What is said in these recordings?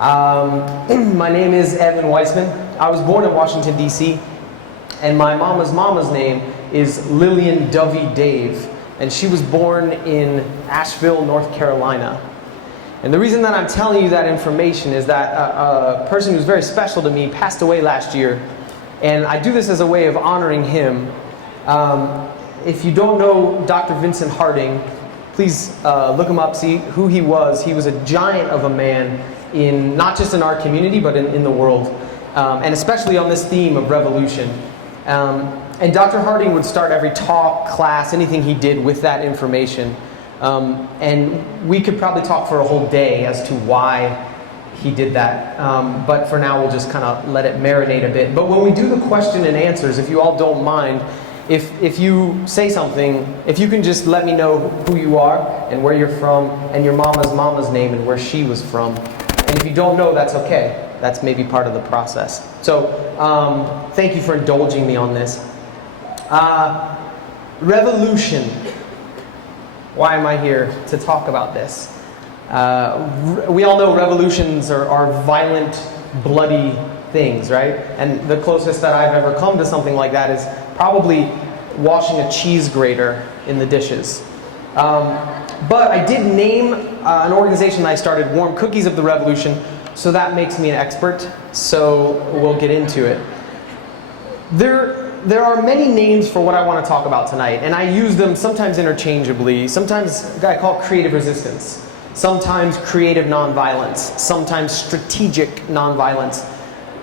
My name is Evan Weissman. I was born in Washington, D.C., and my mama's name is Lillian Dovey Dave, and she was born in Asheville, North Carolina. And the reason that I'm telling you that information is that a person who's very special to me passed away last year, and I do this as a way of honoring him. If you don't know Dr. Vincent Harding, please look him up, see who he was. He was a giant of a man, in not just in our community, but in the world, and especially on this theme of revolution. And Dr. Harding would start every talk, class, anything he did with that information. And we could probably talk for a whole day as to why he did that. But for now, we'll just kind of let it marinate a bit. But when we do the question and answers, if you all don't mind, if you say something, if you can just let me know who you are and where you're from and your mama's name and where she was from. And if you don't know, that's okay. That's maybe part of the process. So thank you for indulging me on this. Revolution. Why am I here to talk about this? We all know revolutions are violent, bloody things, right? And the closest that I've ever come to something like that is probably washing a cheese grater in the dishes. But I did name an organization I started, Warm Cookies of the Revolution, so that makes me an expert, so we'll get into it. There are many names for what I want to talk about tonight, and I use them sometimes interchangeably. Sometimes I call it creative resistance, sometimes creative nonviolence, sometimes strategic nonviolence.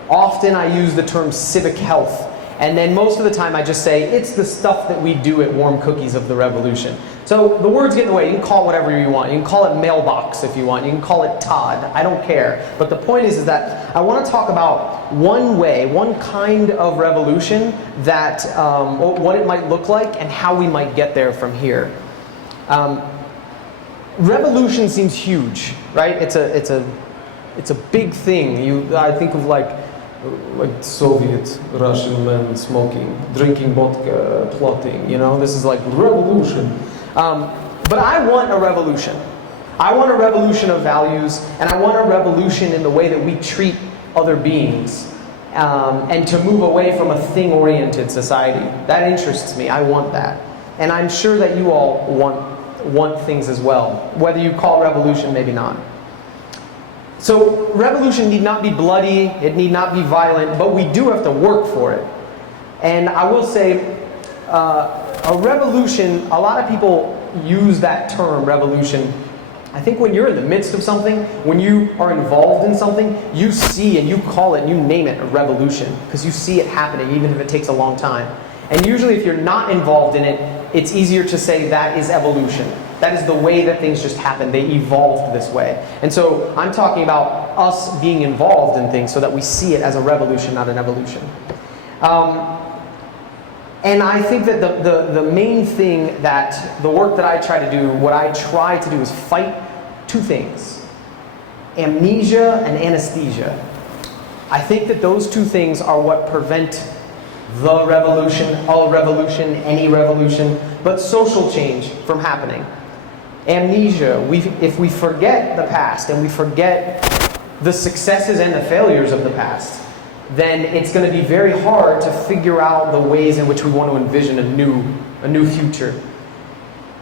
Often I use the term civic health, and then most of the time I just say it's the stuff that we do at Warm Cookies of the Revolution. So the words get in the way. You can call it whatever you want. You can call it mailbox if you want. You can call it Todd. I don't care. But the point is that I want to talk about one way, one kind of revolution that, what it might look like and how we might get there from here. Revolution seems huge, right? It's a big thing. I think of like Soviet Russian men smoking, drinking vodka, plotting. You know, this is like revolution. But I want a revolution. I want a revolution of values, and I want a revolution in the way that we treat other beings, and to move away from a thing-oriented society. That interests me. I want that. And I'm sure that you all want things as well. Whether you call revolution, maybe not. So revolution need not be bloody, it need not be violent, but we do have to work for it. And I will say, a revolution, a lot of people use that term, revolution. I think when you're in the midst of something, when you are involved in something, you see and you call it, and you name it a revolution, because you see it happening, even if it takes a long time. And usually if you're not involved in it, it's easier to say that is evolution. That is the way that things just happen. They evolved this way. And so I'm talking about us being involved in things so that we see it as a revolution, not an evolution. And I think that the main thing that the work that I try to do, what I try to do is fight two things: amnesia and anesthesia. I think that those two things are what prevent the revolution, a revolution, any revolution, but social change from happening. Amnesia, if we forget the past and we forget the successes and the failures of the past, then it's going to be very hard to figure out the ways in which we want to envision a new future.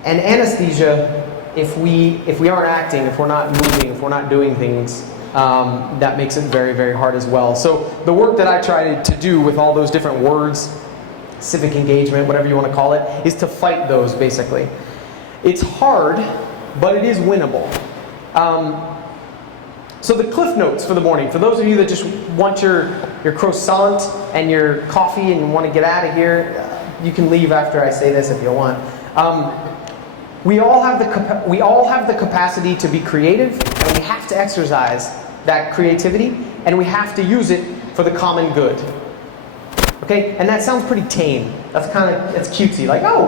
And anesthesia, if we aren't acting, if we're not moving, if we're not doing things, that makes it very, very hard as well. So the work that I try to do with all those different words, civic engagement, whatever you want to call it, is to fight those, basically. It's hard, but it is winnable. So the cliff notes for the morning, for those of you that just want your croissant and your coffee and want to get out of here, you can leave after I say this if you want. We all have the capacity to be creative, and we have to exercise that creativity, and we have to use it for the common good. Okay, and that sounds pretty tame. It's cutesy, like, oh,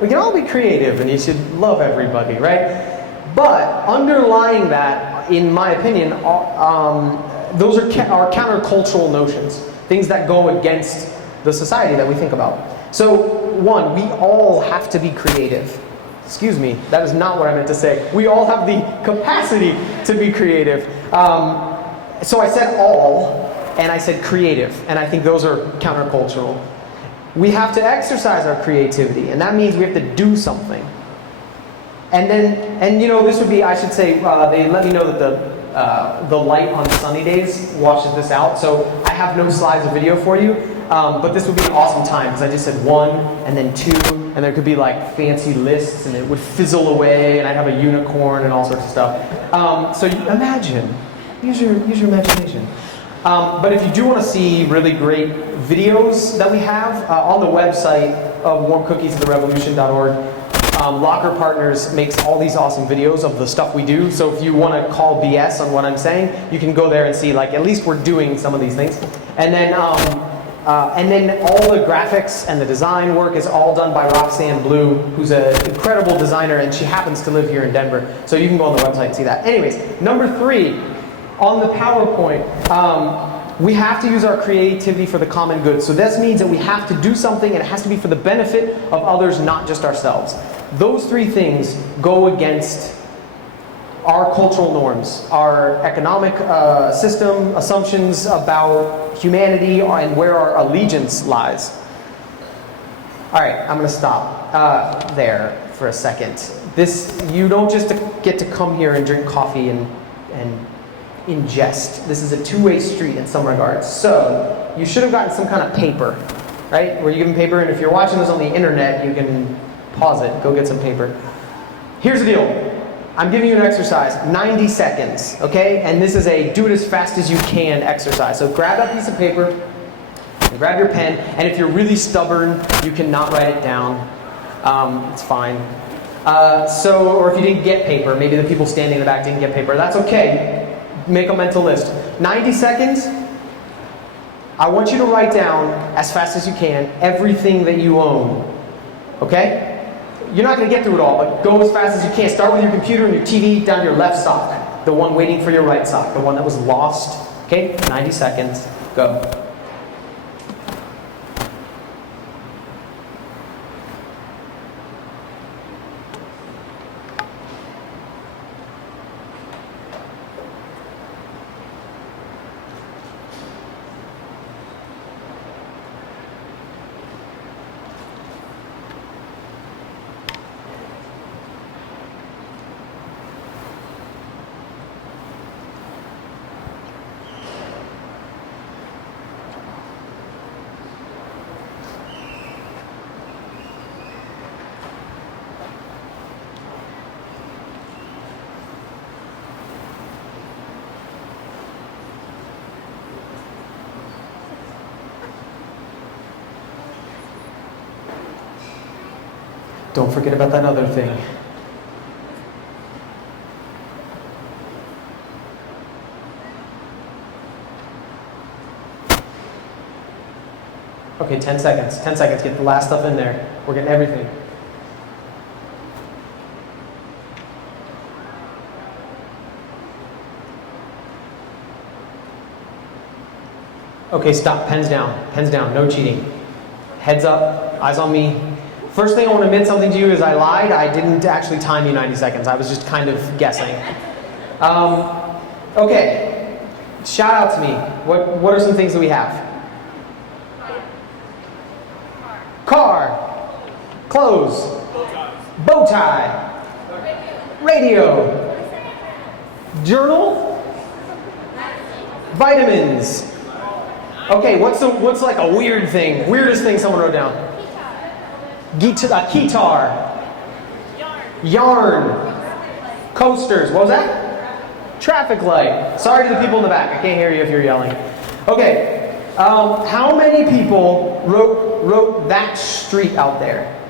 we can all be creative, and you should love everybody, right? But underlying that, in my opinion, those are countercultural notions, things that go against the society that we think about. So, one, we all have to be creative. Excuse me, that is not what I meant to say. We all have the capacity to be creative. So I said all, and I said creative, and I think those are countercultural. We have to exercise our creativity, and that means we have to do something. And then, and you know, this would be, I should say, they let me know that the light on sunny days washes this out, so I have no slides or video for you, but this would be an awesome time, because I just said 1, and then 2, and there could be like fancy lists, and it would fizzle away, and I'd have a unicorn and all sorts of stuff. So imagine, use your imagination. But if you do want to see really great videos that we have on the website of warmcookiesoftherevolution.org, Locker Partners makes all these awesome videos of the stuff we do. So if you want to call BS on what I'm saying, you can go there and see, like, at least we're doing some of these things. And then all the graphics and the design work is all done by Roxanne Blue, who's an incredible designer, and she happens to live here in Denver. So you can go on the website and see that. Anyways, number 3. On the PowerPoint, we have to use our creativity for the common good. So this means that we have to do something, and it has to be for the benefit of others, not just ourselves. Those 3 things go against our cultural norms, our economic system, assumptions about humanity, and where our allegiance lies. All right, I'm going to stop there for a second. You don't just get to come here and drink coffee and ingest. This is a two-way street in some regards. So you should have gotten some kind of paper, right? Were you given paper? And if you're watching this on the internet, you can pause it, go get some paper. Here's the deal. I'm giving you an exercise, 90 seconds, okay? And this is a do it as fast as you can exercise. So grab that piece of paper, and grab your pen, and if you're really stubborn, you can not write it down. It's fine. Or if you didn't get paper, maybe the people standing in the back didn't get paper, that's okay. Make a mental list. 90 seconds, I want you to write down, as fast as you can, everything that you own. Okay? You're not going to get through it all, but go as fast as you can. Start with your computer and your TV down your left sock. The one waiting for your right sock. The one that was lost. Okay? 90 seconds. Go. Don't forget about that other thing. Okay, 10 seconds. 10 seconds. Get the last stuff in there. We're getting everything. Okay, stop. Pens down. Pens down. No cheating. Heads up. Eyes on me. First thing I want to admit something to you is I lied. I didn't actually time you 90 seconds. I was just kind of guessing. Okay. Shout out to me. What are some things that we have? Car. Clothes. Bow tie. Radio. Journal. Vitamins. Okay, what's like a weird thing? Weirdest thing someone wrote down? Guitar. Yarn. Coasters. What was that? Traffic light. Sorry to the people in the back. I can't hear you if you're yelling. Okay. How many people wrote that street out there?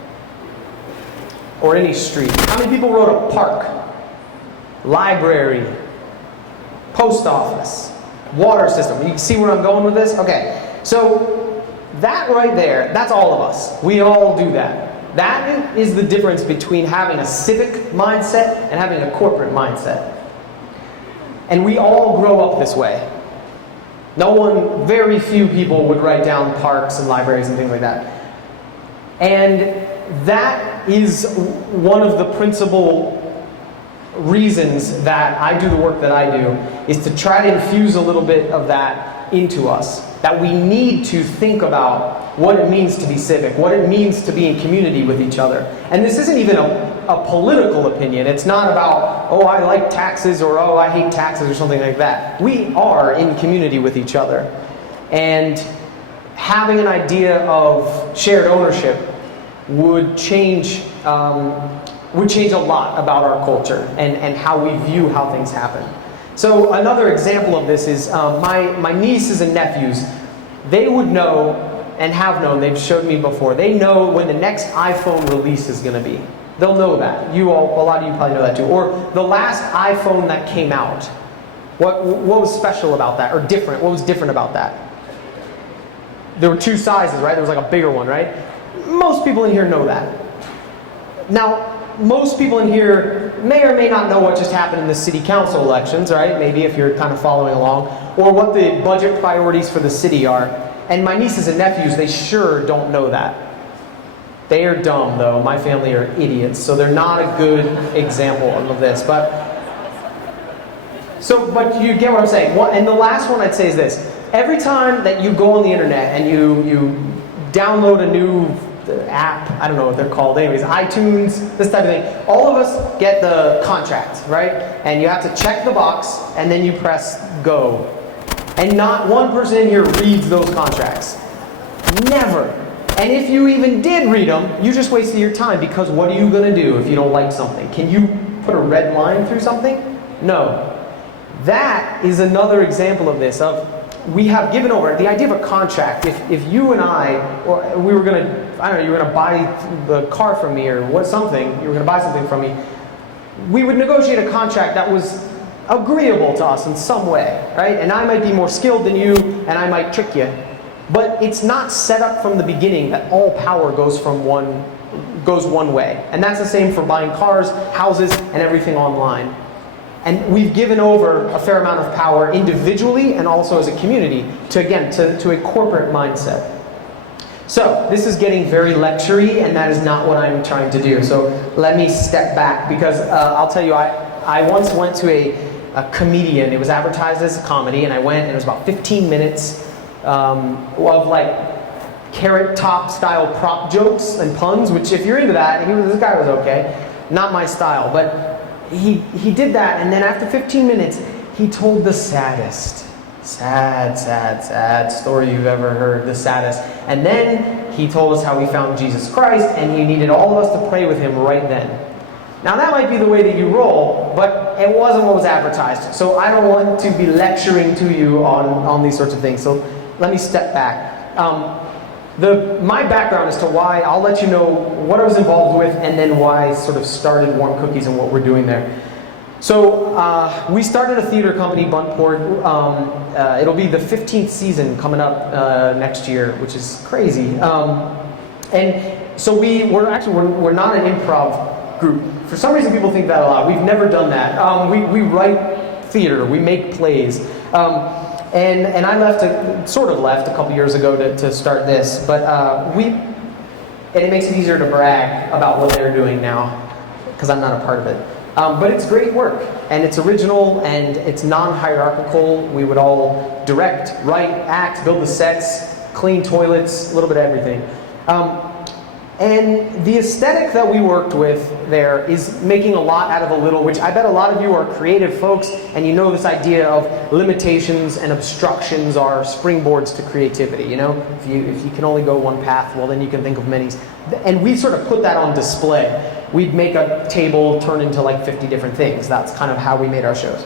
Or any street? How many people wrote a park? Library. Post office. Water system. You can see where I'm going with this? Okay. So that right there, that's all of us. We all do that. That is the difference between having a civic mindset and having a corporate mindset. And we all grow up this way. Very few people would write down parks and libraries and things like that. And that is one of the principal reasons that I do the work that I do is to try to infuse a little bit of that into us. That we need to think about what it means to be civic, what it means to be in community with each other. And this isn't even a political opinion. It's not about, oh, I like taxes, or oh, I hate taxes, or something like that. We are in community with each other. And having an idea of shared ownership would change a lot about our culture and how we view how things happen. So another example of this is my nieces and nephews. They would know and have known, they've showed me before, they know when the next iPhone release is going to be. They'll know that. A lot of you probably know that too. Or the last iPhone that came out. What was special about that? Or different? What was different about that? There were two sizes, right? There was like a bigger one, right? Most people in here know that. Now, most people in here may or may not know what just happened in the city council elections, right? Maybe if you're kind of following along. Or what the budget priorities for the city are. And my nieces and nephews, they sure don't know that. They are dumb, though. My family are idiots, so they're not a good example of this. But you get what I'm saying. And the last one I'd say is this. Every time that you go on the internet and you download a new app, I don't know what they're called anyways, iTunes, this type of thing, all of us get the contract, right? And you have to check the box, and then you press go. And not one person in here reads those contracts. Never. And if you even did read them, you just wasted your time, because what are you going to do if you don't like something? Can you put a red line through something? No. That is another example of this, we have given over the idea of a contract. If you and I, or we were going to, I don't know, you were going to buy the car from me, or you were going to buy something from me, we would negotiate a contract that was agreeable to us in some way, right? And I might be more skilled than you, and I might trick you. But it's not set up from the beginning that all power goes one way. And that's the same for buying cars, houses, and everything online. And we've given over a fair amount of power individually and also as a community to a corporate mindset. So this is getting very lecture-y, and that is not what I'm trying to do. So let me step back, because I'll tell you, I once went to a comedian. It was advertised as a comedy, and I went, and it was about 15 minutes of like carrot top style prop jokes and puns, which if you're into that, this guy was okay. Not my style, but he did that, and then after 15 minutes, he told the saddest, sad story you've ever heard, the saddest. And then he told us how he found Jesus Christ, and he needed all of us to pray with him right then. Now that might be the way that you roll, but it wasn't what was advertised. So I don't want to be lecturing to you on these sorts of things. So let me step back. My background as to why, I'll let you know what I was involved with, and then why I sort of started Warm Cookies and what we're doing there. So we started a theater company, Buntport. It'll be the 15th season coming up next year, which is crazy. And so we're not an improv group. For some reason, people think that a lot. We've never done that. We write theater. We make plays. And I sort of left a couple years ago to start this, but and it makes it easier to brag about what they're doing now, because I'm not a part of it. But it's great work, and it's original, and it's non-hierarchical. We would all direct, write, act, build the sets, clean toilets, a little bit of everything. And the aesthetic that we worked with there is making a lot out of a little, which I bet a lot of you are creative folks, and you know this idea of limitations and obstructions are springboards to creativity. You know, if you can only go one path, well then you can think of many. And we sort of put that on display. We'd make a table turn into like 50 different things. That's kind of how we made our shows.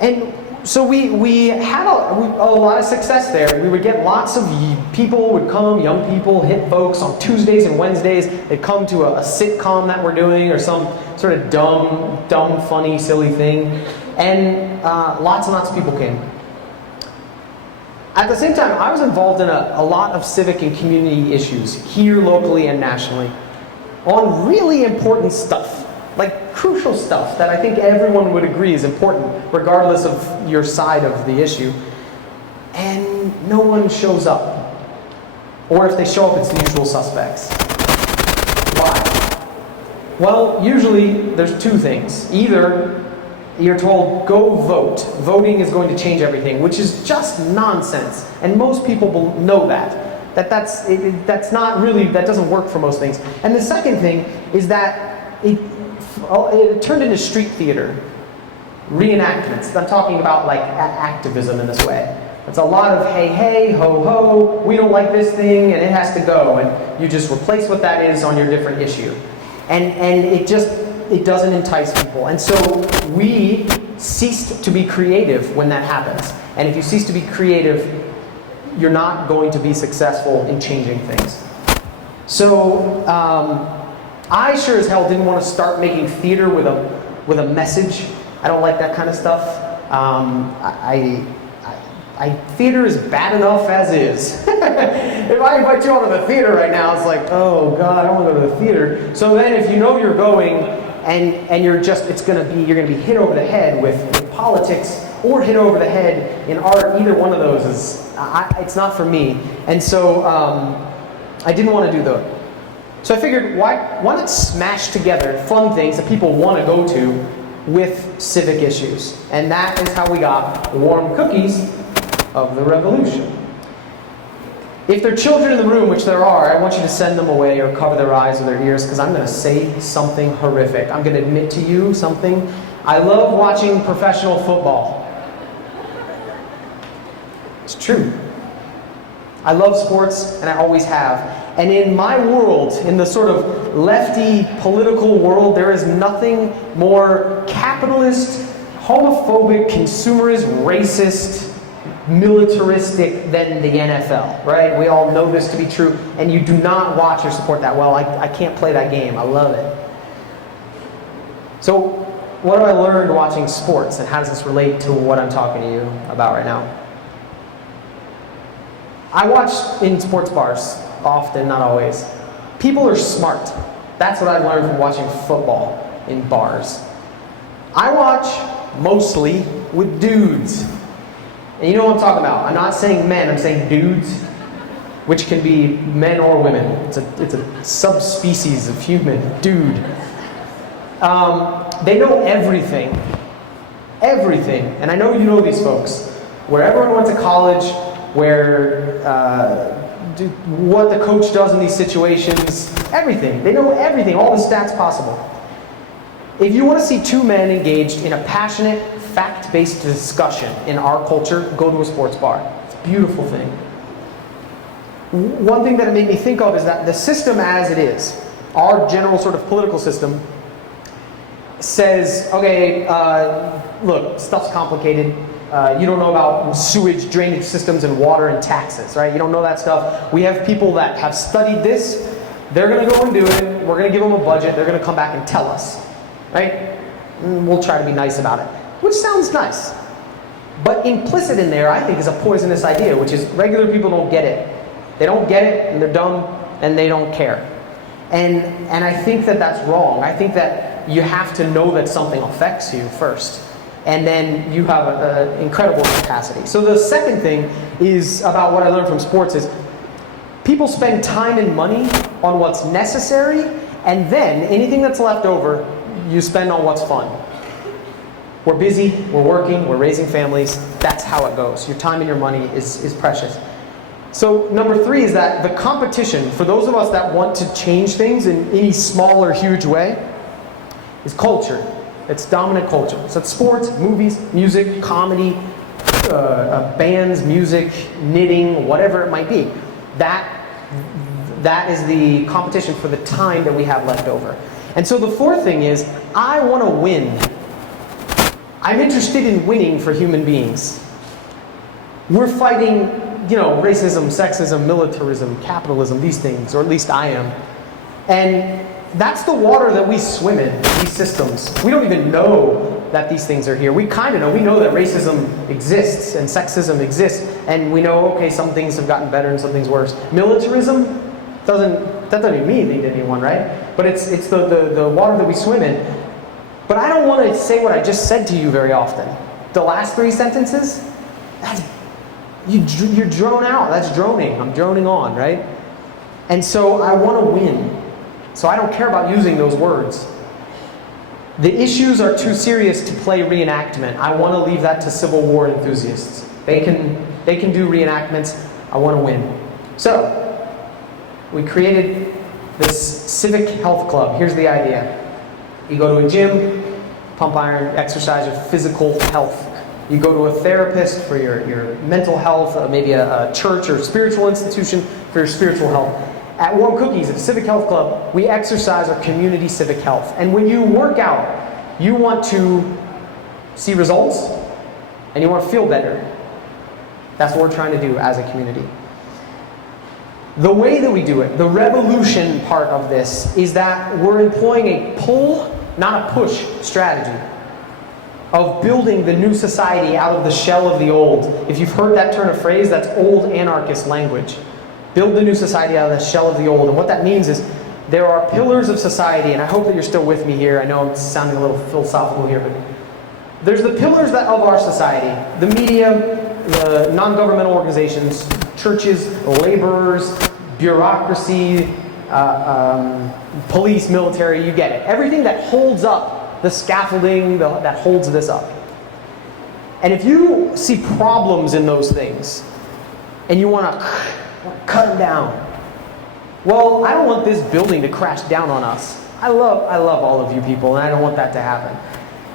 And so we had a lot of success there. We would get lots of people would come, young people, hip folks on Tuesdays and Wednesdays. They'd come to a sitcom that we're doing, or some sort of dumb, funny, silly thing. And lots and lots of people came. At the same time, I was involved in a lot of civic and community issues, here locally and nationally, on really important stuff. Like crucial stuff that I think everyone would agree is important, regardless of your side of the issue. And no one shows up. Or if they show up, it's the usual suspects. Why? Well, usually there's two things. Either you're told, go vote. Voting is going to change everything, which is just nonsense. And most people know that. That's not really, that doesn't work for most things. And the second thing is that it turned into street theater, reenactments. I'm talking about like activism in this way. It's a lot of hey, hey, ho, ho, we don't like this thing and it has to go. And you just replace what that is on your different issue. And it doesn't entice people. And so we ceased to be creative when that happens. And if you cease to be creative, you're not going to be successful in changing things. So I sure as hell didn't want to start making theater with a message. I don't like that kind of stuff. Theater is bad enough as is. If I invite you onto the theater right now, it's like, oh God, I don't want to go to the theater. So then if you know you're going and you're gonna be hit over the head with politics or hit over the head in art, either one of those it's not for me. And so I didn't want to do that. So I figured, why not smash together fun things that people want to go to with civic issues? And that is how we got warm cookies of the revolution. If there are children in the room, which there are, I want you to send them away or cover their eyes or their ears, because I'm going to say something horrific. I'm going to admit to you something. I love watching professional football. It's true. I love sports, and I always have. And in my world, in the sort of lefty political world, there is nothing more capitalist, homophobic, consumerist, racist, militaristic than the NFL, right? We all know this to be true, and you do not watch or support that. Well, I can't play that game. I love it. So what have I learned watching sports, and how does this relate to what I'm talking to you about right now? I watch in sports bars often, not always. People are smart. That's what I've learned from watching football in bars. I watch mostly with dudes. And you know what I'm talking about. I'm not saying men, I'm saying dudes, which can be men or women. It's a subspecies of human, dude. They know everything. Everything. And I know you know these folks. Where everyone went to college, where what the coach does in these situations, everything. They know everything, all the stats possible. If you want to see two men engaged in a passionate, fact-based discussion in our culture, go to a sports bar. It's a beautiful thing. One thing that it made me think of is that the system as it is, our general sort of political system, says, okay, look, stuff's complicated. You don't know about sewage, drainage systems, and water and taxes, right? You don't know that stuff. We have people that have studied this. They're going to go and do it. We're going to give them a budget. They're going to come back and tell us, right? And we'll try to be nice about it, which sounds nice. But implicit in there, I think, is a poisonous idea, which is regular people don't get it. They don't get it, and they're dumb, and they don't care. And I think that that's wrong. I think that you have to know that something affects you first. And then you have an incredible capacity. So the second thing is about what I learned from sports is people spend time and money on what's necessary, and then anything that's left over, you spend on what's fun. We're busy, we're working, we're raising families. That's how it goes. Your time and your money is precious. So number 3 is that the competition, for those of us that want to change things in any small or huge way, is culture. It's dominant culture. So it's sports, movies, music, comedy, bands, music, knitting, whatever it might be. That is the competition for the time that we have left over. And so the 4th thing is, I want to win. I'm interested in winning for human beings. We're fighting, racism, sexism, militarism, capitalism, these things, or at least I am. And that's the water that we swim in, these systems. We don't even know that these things are here. We kind of know. We know that racism exists and sexism exists, and we know, okay, some things have gotten better and some things worse. Militarism doesn't even mean anything to anyone, right? But it's the water that we swim in. But I don't want to say what I just said to you very often. The last 3 sentences, you're drone out. That's droning. I'm droning on, right? And so I want to win. So I don't care about using those words. The issues are too serious to play reenactment. I want to leave that to Civil War enthusiasts. They can do reenactments. I want to win. So, we created this civic health club. Here's the idea. You go to a gym, pump iron, exercise your physical health. You go to a therapist for your mental health, maybe a church or spiritual institution for your spiritual health. At Warm Cookies, at the Civic Health Club, we exercise our community civic health. And when you work out, you want to see results and you want to feel better. That's what we're trying to do as a community. The way that we do it, the revolution part of this, is that we're employing a pull, not a push strategy of building the new society out of the shell of the old. If you've heard that turn of phrase, that's old anarchist language. Build the new society out of the shell of the old. And what that means is there are pillars of society, and I hope that you're still with me here. I know I'm sounding a little philosophical here, but there's the pillars of our society. The media, the non-governmental organizations, churches, laborers, bureaucracy, police, military, you get it. Everything that holds up the scaffolding that holds this up. And if you see problems in those things, and you want to cut them down, well, I don't want this building to crash down on us. I love all of you people, and I don't want that to happen.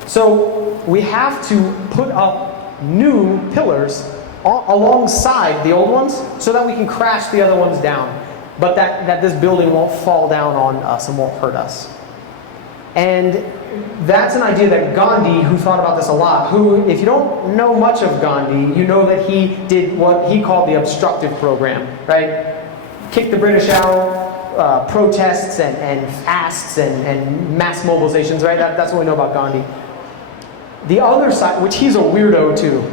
So we have to put up new pillars alongside the old ones so that we can crash the other ones down, but that this building won't fall down on us and won't hurt us. And that's an idea that Gandhi, who thought about this a lot, who, if you don't know much of Gandhi, you know that he did what he called the obstructive program, right? Kick the British out, protests and fasts and mass mobilizations, right? That's what we know about Gandhi. The other side, which he's a weirdo too.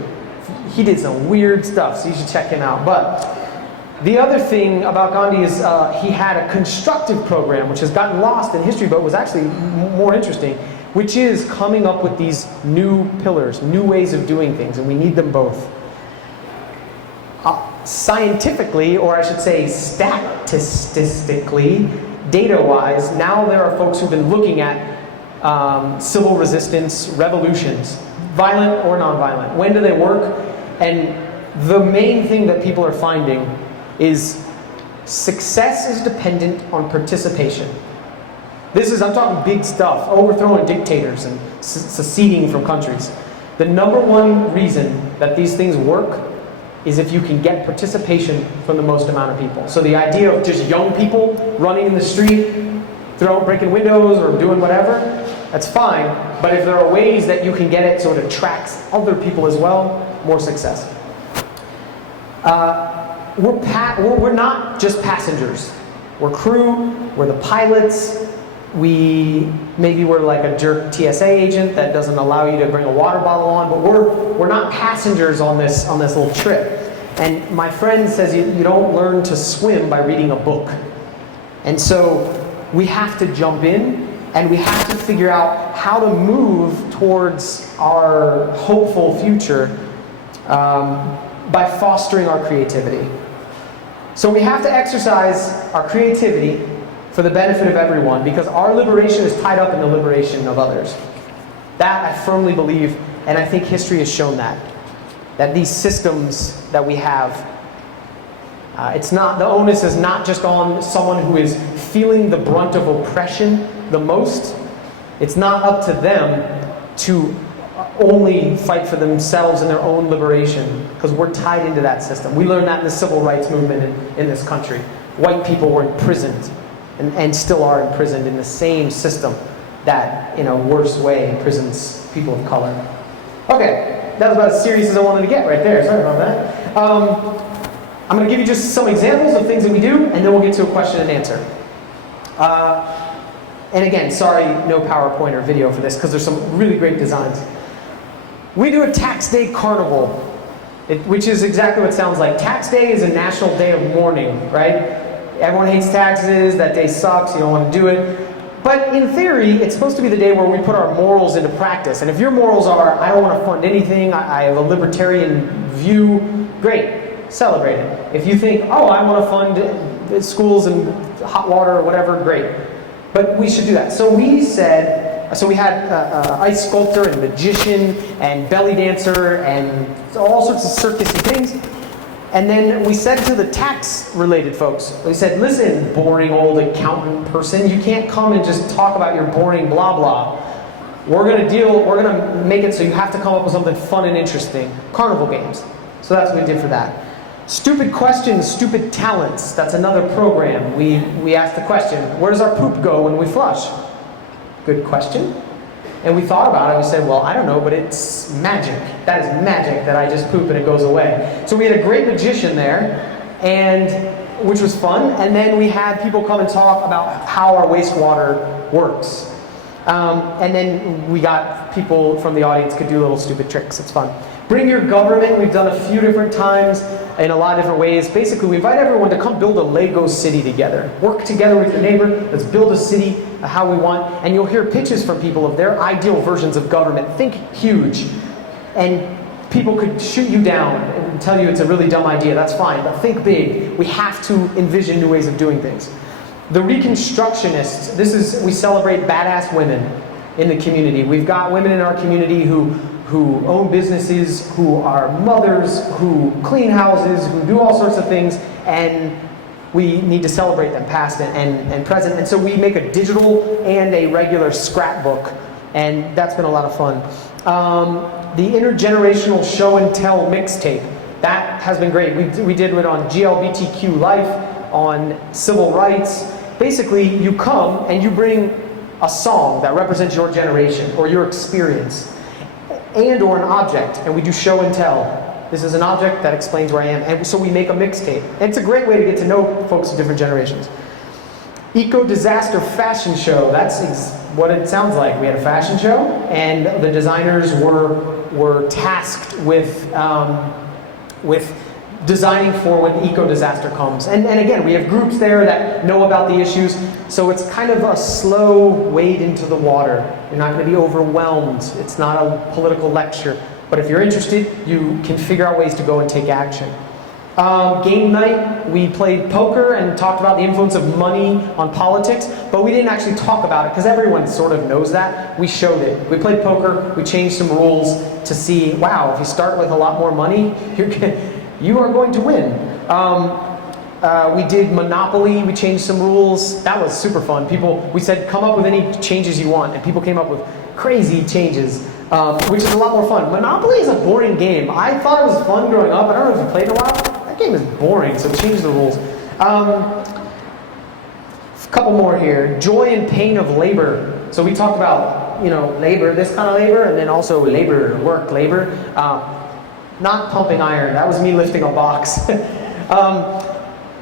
He did some weird stuff, so you should check him out. But the other thing about Gandhi is he had a constructive program, which has gotten lost in history, but was actually more interesting, which is coming up with these new pillars, new ways of doing things, and we need them both. Scientifically, or I should say statistically, data-wise, now there are folks who've been looking at civil resistance revolutions, violent or nonviolent. When do they work? And the main thing that people are finding is success is dependent on participation. I'm talking big stuff, overthrowing dictators and seceding from countries. The number one reason that these things work is if you can get participation from the most amount of people. So the idea of just young people running in the street, breaking windows or doing whatever, that's fine. But if there are ways that you can get it so it attracts other people as well, more success. We're not just passengers. We're crew, we're the pilots, maybe we're like a jerk TSA agent that doesn't allow you to bring a water bottle on, but we're not passengers on this little trip. And my friend says you don't learn to swim by reading a book. And so we have to jump in and we have to figure out how to move towards our hopeful future by fostering our creativity. So we have to exercise our creativity for the benefit of everyone, because our liberation is tied up in the liberation of others. That I firmly believe, and I think history has shown that these systems that we have, the onus is not just on someone who is feeling the brunt of oppression the most. It's not up to them to only fight for themselves and their own liberation, because we're tied into that system. We learned that in the civil rights movement in this country. White people were imprisoned and still are imprisoned in the same system that, in a worse way, imprisons people of color. Okay, that was about as serious as I wanted to get right there. Sorry about that. I'm going to give you just some examples of things that we do, and then we'll get to a question and answer. And again, sorry, no PowerPoint or video for this, because there's some really great designs. We do a tax day carnival, which is exactly what it sounds like. Tax day is a national day of mourning, right? Everyone hates taxes, that day sucks, you don't want to do it. But in theory, it's supposed to be the day where we put our morals into practice. And if your morals are, I don't want to fund anything, I have a libertarian view, great, celebrate it. If you think, oh, I want to fund schools and hot water or whatever, great. But we should do that. So we said, So we had ice sculptor and magician and belly dancer and all sorts of circusy things. And then we said to the tax-related folks, we said, listen, boring old accountant person, you can't come and just talk about your boring blah blah. We're gonna make it so you have to come up with something fun and interesting. Carnival games. So that's what we did for that. Stupid questions, stupid talents. That's another program. We asked the question, where does our poop go when we flush? Good question. And we thought about it, and we said, well, I don't know, but it's magic. That is magic that I just poop and it goes away. So we had a great magician there, which was fun, and then we had people come and talk about how our wastewater works. And then we got people from the audience could do little stupid tricks. It's fun. Bring your government. We've done a few different times in a lot of different ways. Basically, we invite everyone to come build a Lego city together. Work together with your neighbor. Let's build a city how we want. And you'll hear pitches from people of their ideal versions of government. Think huge. And people could shoot you down and tell you it's a really dumb idea. That's fine. But think big. We have to envision new ways of doing things. The Reconstructionists. We celebrate badass women in the community. We've got women in our community who own businesses, who are mothers, who clean houses, who do all sorts of things, and we need to celebrate them past and present. And so we make a digital and a regular scrapbook, and that's been a lot of fun. The intergenerational show and tell mixtape, that has been great. We did it on GLBTQ life, on civil rights. Basically, you come and you bring a song that represents your generation or your experience, and or an object, and we do show and tell. This is an object that explains where I am, and so we make a mixtape. And it's a great way to get to know folks of different generations. Eco-disaster fashion show, that's what it sounds like. We had a fashion show, and the designers were tasked with designing for when the eco-disaster comes. And again, we have groups there that know about the issues, so it's kind of a slow wade into the water. You're not going to be overwhelmed. It's not a political lecture. But if you're interested, you can figure out ways to go and take action. Game night, we played poker and talked about the influence of money on politics, but we didn't actually talk about it because everyone sort of knows that. We showed it. We played poker, we changed some rules to see, wow, if you start with a lot more money, you are going to win. We did Monopoly, we changed some rules. That was super fun. We said, come up with any changes you want, and people came up with crazy changes, which is a lot more fun. Monopoly is a boring game. I thought it was fun growing up. I don't know if you played in a while. That game is boring, so change the rules. A couple more here. Joy and pain of labor. So we talked about, labor, this kind of labor, and then also work labor. Not pumping iron. That was me lifting a box.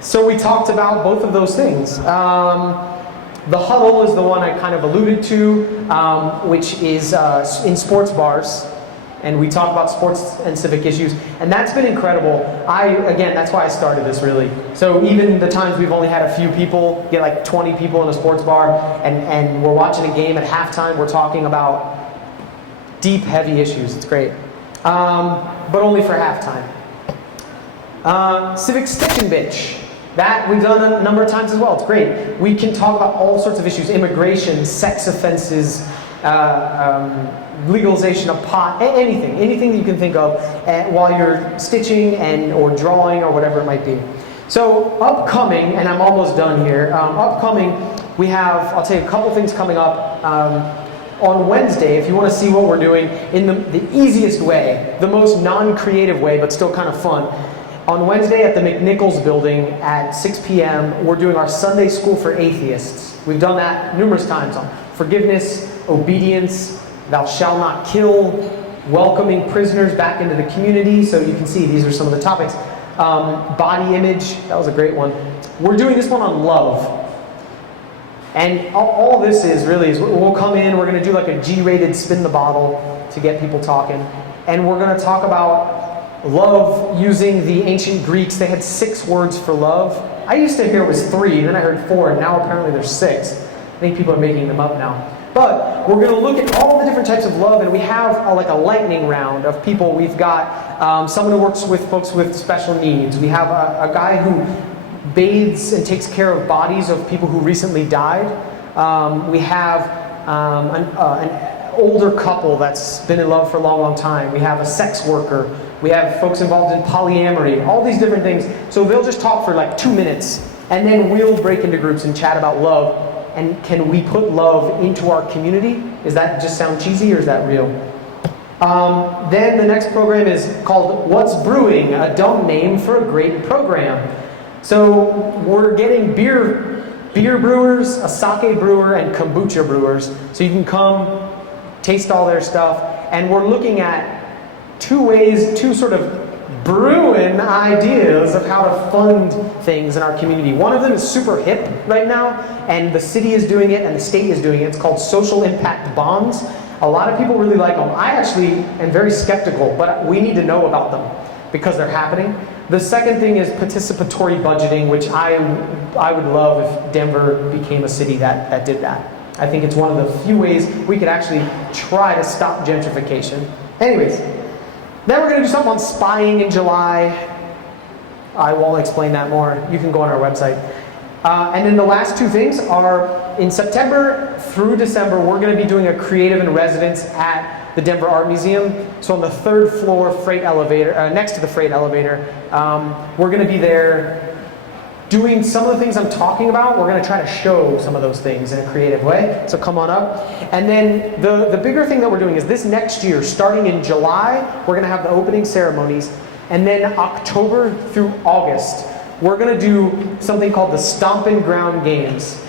So we talked about both of those things. The huddle is the one I kind of alluded to, which is in sports bars. And we talk about sports and civic issues. And that's been incredible. Again, that's why I started this, really. So even the times we've only had a few people, get like 20 people in a sports bar, and we're watching a game at halftime, we're talking about deep, heavy issues. It's great. But only for halftime. Civic Stitch and Bitch. That we've done a number of times as well. It's great. We can talk about all sorts of issues: immigration, sex offenses, legalization of pot, anything that you can think of while you're stitching or drawing or whatever it might be. So upcoming, and I'm almost done here. Upcoming, I'll tell you a couple things coming up. On Wednesday, if you want to see what we're doing in the easiest way, the most non-creative way, but still kind of fun. On Wednesday at the McNichols building at 6 p.m., we're doing our Sunday School for Atheists. We've done that numerous times on forgiveness, obedience, thou shalt not kill, welcoming prisoners back into the community. So you can see these are some of the topics. Body image, that was a great one. We're doing this one on love. And all this is we'll come in, we're going to do like a G-rated spin the bottle to get people talking. And we're going to talk about love using the ancient Greeks. They had 6 words for love. I used to hear it was 3, then I heard 4, and now apparently there's 6. I think people are making them up now. But we're going to look at all the different types of love, and we have like a lightning round of people. We've got someone who works with folks with special needs. We have a guy who bathes and takes care of bodies of people who recently died. We have an older couple that's been in love for a long, long time. We have a sex worker. We have folks involved in polyamory, all these different things. So they'll just talk for like 2 minutes, and then we'll break into groups and chat about love. And can we put love into our community? Does that just sound cheesy, or is that real? Then the next program is called What's Brewing? A dumb name for a great program. So we're getting beer brewers, a sake brewer, and kombucha brewers. So you can come, taste all their stuff. And we're looking at two sort of brewing ideas of how to fund things in our community. One of them is super hip right now, and the city is doing it and the state is doing it. It's called social impact bonds. A lot of people really like them. I actually am very skeptical, but we need to know about them because they're happening. The second thing is participatory budgeting, which I would love if Denver became a city that did that. I think it's one of the few ways we could actually try to stop gentrification. Anyways, then we're going to do something on spying in July. I won't explain that more. You can go on our website. And then the last two things are in September through December, we're going to be doing a creative in residence at the Denver Art Museum. So on the 3rd floor freight elevator, next to the freight elevator, we're going to be there doing some of the things I'm talking about. We're going to try to show some of those things in a creative way. So come on up. And then the bigger thing that we're doing is this next year, starting in July, we're going to have the opening ceremonies. And then October through August, we're going to do something called the Stompin' Ground Games.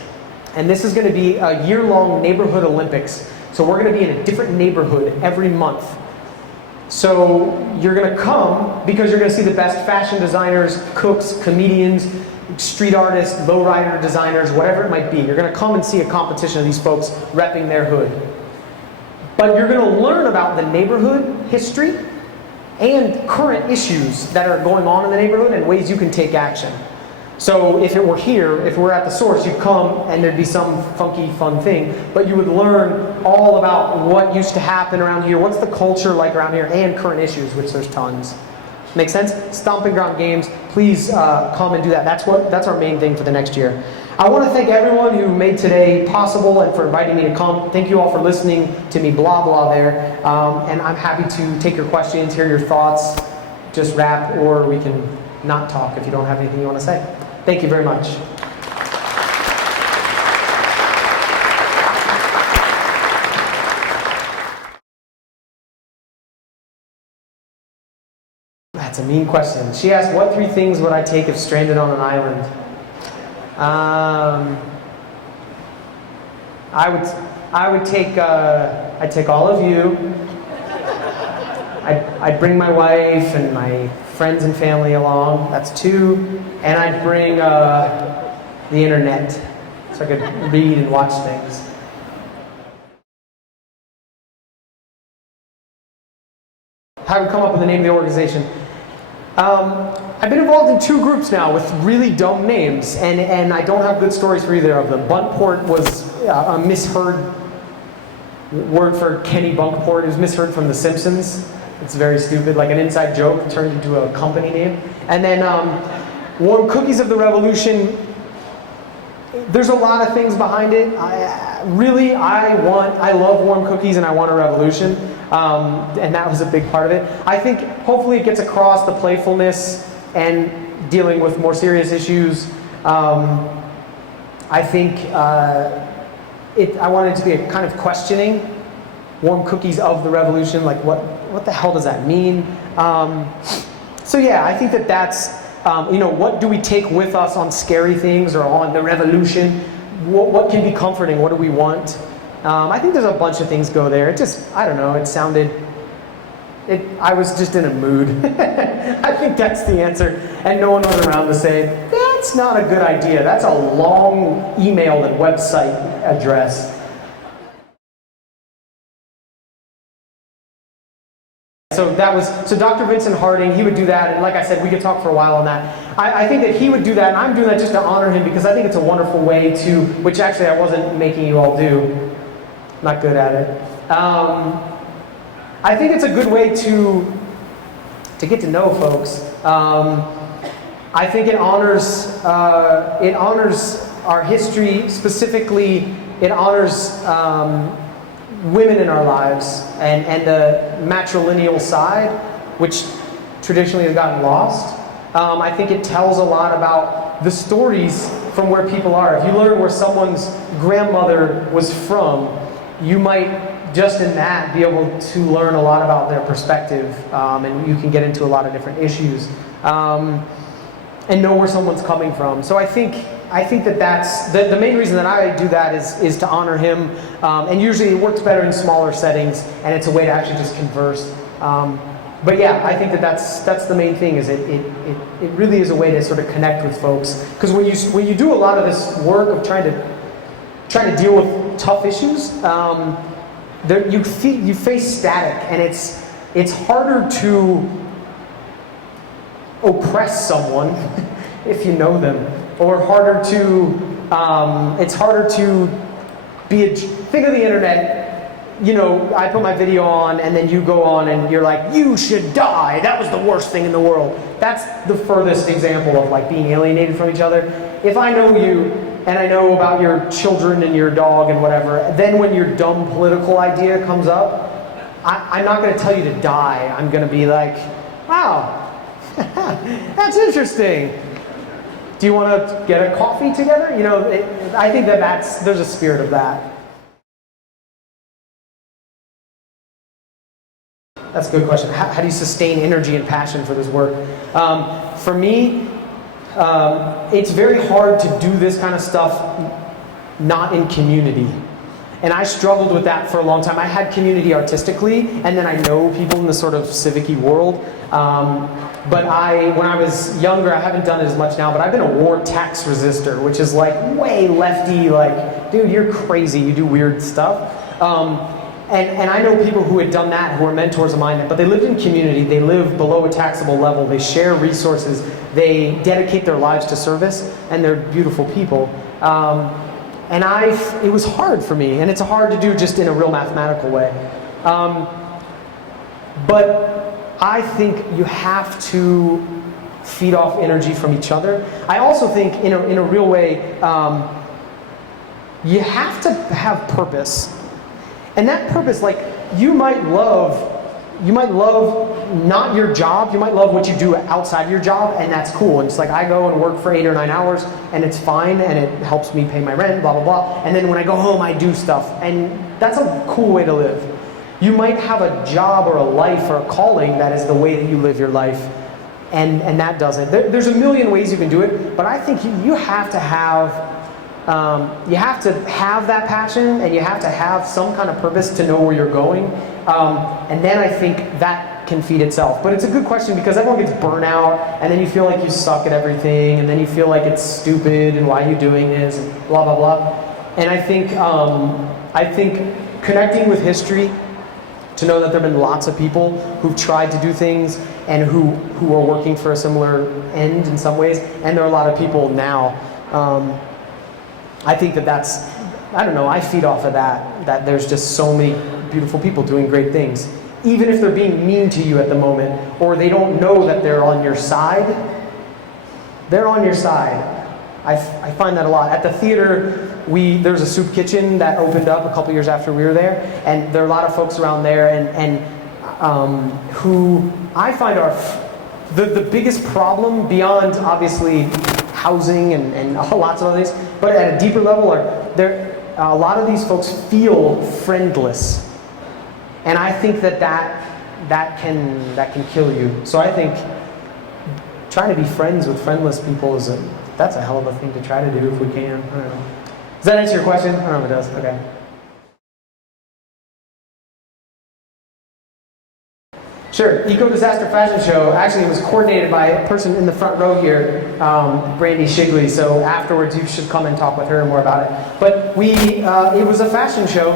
And this is going to be a year-long neighborhood Olympics. So we're going to be in a different neighborhood every month. So you're going to come because you're going to see the best fashion designers, cooks, comedians, street artists, lowrider designers, whatever it might be. You're going to come and see a competition of these folks repping their hood. But you're going to learn about the neighborhood history and current issues that are going on in the neighborhood and ways you can take action. So if it were here, if we're at the source, you'd come and there'd be some funky, fun thing, but you would learn all about what used to happen around here, what's the culture like around here, and current issues, which there's tons. Make sense? Stomping Ground Games, please come and do that. That's our main thing for the next year. I want to thank everyone who made today possible and for inviting me to come. Thank you all for listening to me blah blah there. And I'm happy to take your questions, hear your thoughts, just rap, or we can not talk if you don't have anything you want to say. Thank you very much. That's a mean question. She asked, what 3 things would I take if stranded on an island? I'd take all of you. I'd bring my wife and my friends and family along. That's 2. And I'd bring the internet so I could read and watch things. How I would come up with the name of the organization. I've been involved in 2 groups now with really dumb names, and I don't have good stories for either of them. Buntport was a misheard word for Kenny Bunkport. It was misheard from The Simpsons. It's very stupid, like an inside joke turned into a company name. And then Warm Cookies of the Revolution. There's a lot of things behind it. I love warm cookies and I want a revolution. And that was a big part of it. I think hopefully it gets across the playfulness and dealing with more serious issues. I think I wanted it to be a kind of questioning. Warm cookies of the revolution, like what the hell does that mean? So yeah, I think that's, what do we take with us on scary things or on the revolution? What can be comforting? What do we want? I think there's a bunch of things go there. I don't know, I was just in a mood. I think that's the answer. And no one was around to say, that's not a good idea. That's a long email and website address. So Dr. Vincent Harding, he would do that, and like I said, we could talk for a while on that. I think that he would do that, and I'm doing that just to honor him because I think it's a wonderful way to, which actually I wasn't making you all do. Not good at it. I think it's a good way to get to know folks. I think it honors our history, specifically it honors women in our lives and the matrilineal side, which traditionally has gotten lost. I think it tells a lot about the stories from where people are. If you learn where someone's grandmother was from, you might, just in that, be able to learn a lot about their perspective, and you can get into a lot of different issues, and know where someone's coming from. So I think that that's the main reason that I do that is to honor him, and usually it works better in smaller settings, and it's a way to actually just converse. But yeah, I think that that's the main thing. Is it really is a way to sort of connect with folks, because when you do a lot of this work of trying to deal with tough issues, you face static, and it's harder to oppress someone if you know them, or harder to it's harder to think of the internet. You know, I put my video on, and then you go on and you're like, you should die, that was the worst thing in the world. That's the furthest example of like being alienated from each other. If I know you, and I know about your children and your dog and whatever, then when your dumb political idea comes up, I'm not going to tell you to die. I'm going to be like, wow, that's interesting. Do you want to get a coffee together? You know, I think there's a spirit of that. That's a good question. How do you sustain energy and passion for this work? For me, it's very hard to do this kind of stuff not in community. And I struggled with that for a long time. I had community artistically, and then I know people in the sort of civic-y world. But when I was younger, I haven't done it as much now, but I've been a war tax resistor, which is like way lefty, like, dude, you're crazy, you do weird stuff. And I know people who had done that, who are mentors of mine, but they lived in community, they live below a taxable level, they share resources, they dedicate their lives to service, and they're beautiful people. And it was hard for me, and it's hard to do just in a real mathematical way. But I think you have to feed off energy from each other. I also think, in a real way, you have to have purpose. And that purpose, like, you might love not your job, you might love what you do outside your job, and that's cool. And it's like, I go and work for 8 or 9 hours, and it's fine, and it helps me pay my rent, blah, blah, blah. And then when I go home, I do stuff. And that's a cool way to live. You might have a job or a life or a calling that is the way that you live your life, and that doesn't. There's a million ways you can do it, but I think you have to have that passion, and you have to have some kind of purpose to know where you're going. And then I think that can feed itself. But it's a good question, because everyone gets burnt out, and then you feel like you suck at everything, and then you feel like it's stupid, and why are you doing this, and blah, blah, blah. And I think connecting with history, to know that there have been lots of people who've tried to do things and who are working for a similar end in some ways, and there are a lot of people now. I think that's, I don't know, I feed off of that there's just so many beautiful people doing great things. Even if they're being mean to you at the moment, or they don't know that they're on your side, they're on your side. I find that a lot. At the theater, there's a soup kitchen that opened up a couple years after we were there, and there are a lot of folks around there and who I find are the biggest problem, beyond obviously housing and lots of other things, but at a deeper level, a lot of these folks feel friendless, and I think that can kill you. So I think trying to be friends with friendless people that's a hell of a thing to try to do if we can. I don't know. Does that answer your question? I don't know if it does. Okay. Sure. Eco Disaster Fashion Show. Actually, it was coordinated by a person in the front row here, Brandy Shigley. So afterwards, you should come and talk with her more about it. But it was a fashion show.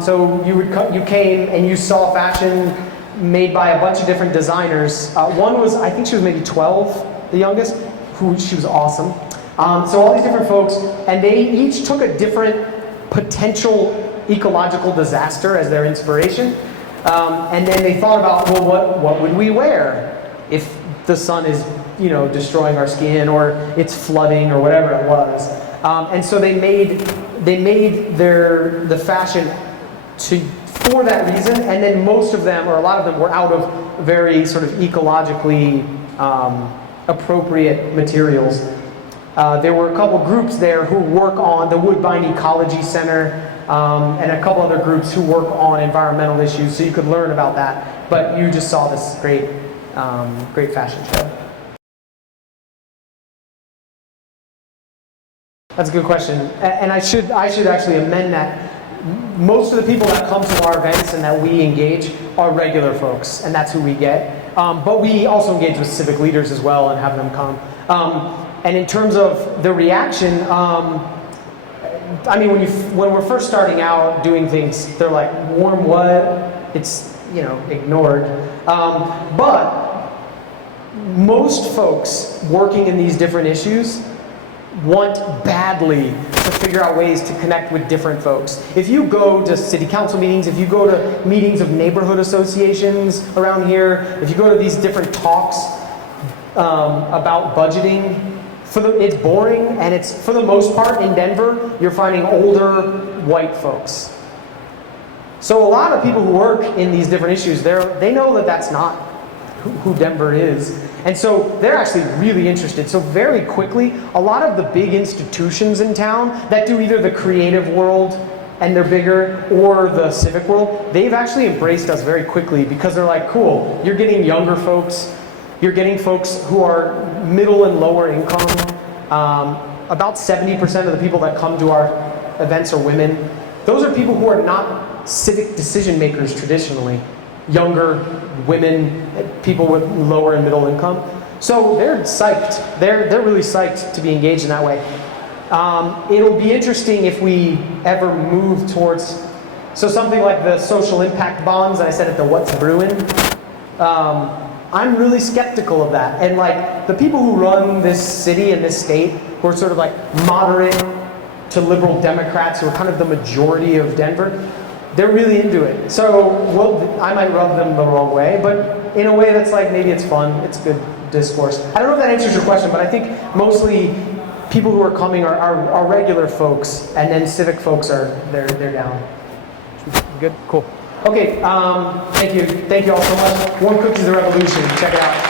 So you came and you saw fashion made by a bunch of different designers. One was, I think she was maybe 12, the youngest. She was awesome. So all these different folks, and they each took a different potential ecological disaster as their inspiration. And then they thought about, well, what would we wear if the sun is, destroying our skin, or it's flooding, or whatever it was. And so they made the fashion for that reason, and then most of them, or a lot of them, were out of very sort of ecologically appropriate materials. There were a couple groups there who work on the Woodbine Ecology Center, and a couple other groups who work on environmental issues, so you could learn about that. But you just saw this great fashion show. That's a good question, and I should actually amend that. Most of the people that come to our events and that we engage are regular folks, and that's who we get. But we also engage with civic leaders as well and have them come. And in terms of the reaction, I mean, when we're first starting out doing things, they're like, warm what? It's, ignored. But most folks working in these different issues want badly to figure out ways to connect with different folks. If you go to city council meetings, if you go to meetings of neighborhood associations around here, if you go to these different talks about budgeting, it's boring, and it's, for the most part, in Denver, you're finding older white folks. So a lot of people who work in these different issues, they know that that's not who Denver is. And so they're actually really interested. So very quickly, a lot of the big institutions in town that do either the creative world, and they're bigger, or the civic world, they've actually embraced us very quickly because they're like, cool, you're getting younger folks, you're getting folks who are middle and lower income. About 70% of the people that come to our events are women. Those are people who are not civic decision makers traditionally. Younger women, people with lower and middle income. So they're psyched. They're really psyched to be engaged in that way. It'll be interesting if we ever move towards, so something like the social impact bonds that I said at the What's Brewing. I'm really skeptical of that. And like the people who run this city and this state, who are sort of like moderate to liberal Democrats, who are kind of the majority of Denver, they're really into it. So I might rub them the wrong way, but in a way that's like, maybe it's fun, it's good discourse. I don't know if that answers your question, but I think mostly people who are coming are regular folks, and then civic folks they're down. Good, cool. Okay, thank you all so much. Warm Cookies of the Revolution, check it out.